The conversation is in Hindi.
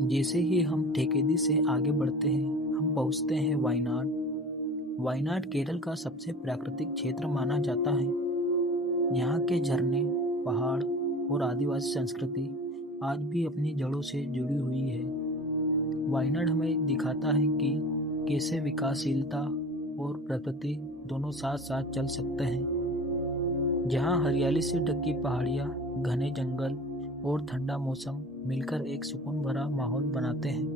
जैसे ही हम ठेकेदी से आगे बढ़ते हैं, हम पहुंचते हैं वायनाड। वायनाड केरल का सबसे प्राकृतिक क्षेत्र माना जाता है। यहाँ के झरने, पहाड़ और आदिवासी संस्कृति आज भी अपनी जड़ों से जुड़ी हुई है। वायनाड हमें दिखाता है कि कैसे विकासशीलता और प्रकृति दोनों साथ साथ चल सकते हैं। जहाँ हरियाली से ढकी पहाड़ियाँ, घने जंगल और ठंडा मौसम मिलकर एक सुकून भरा माहौल बनाते हैं।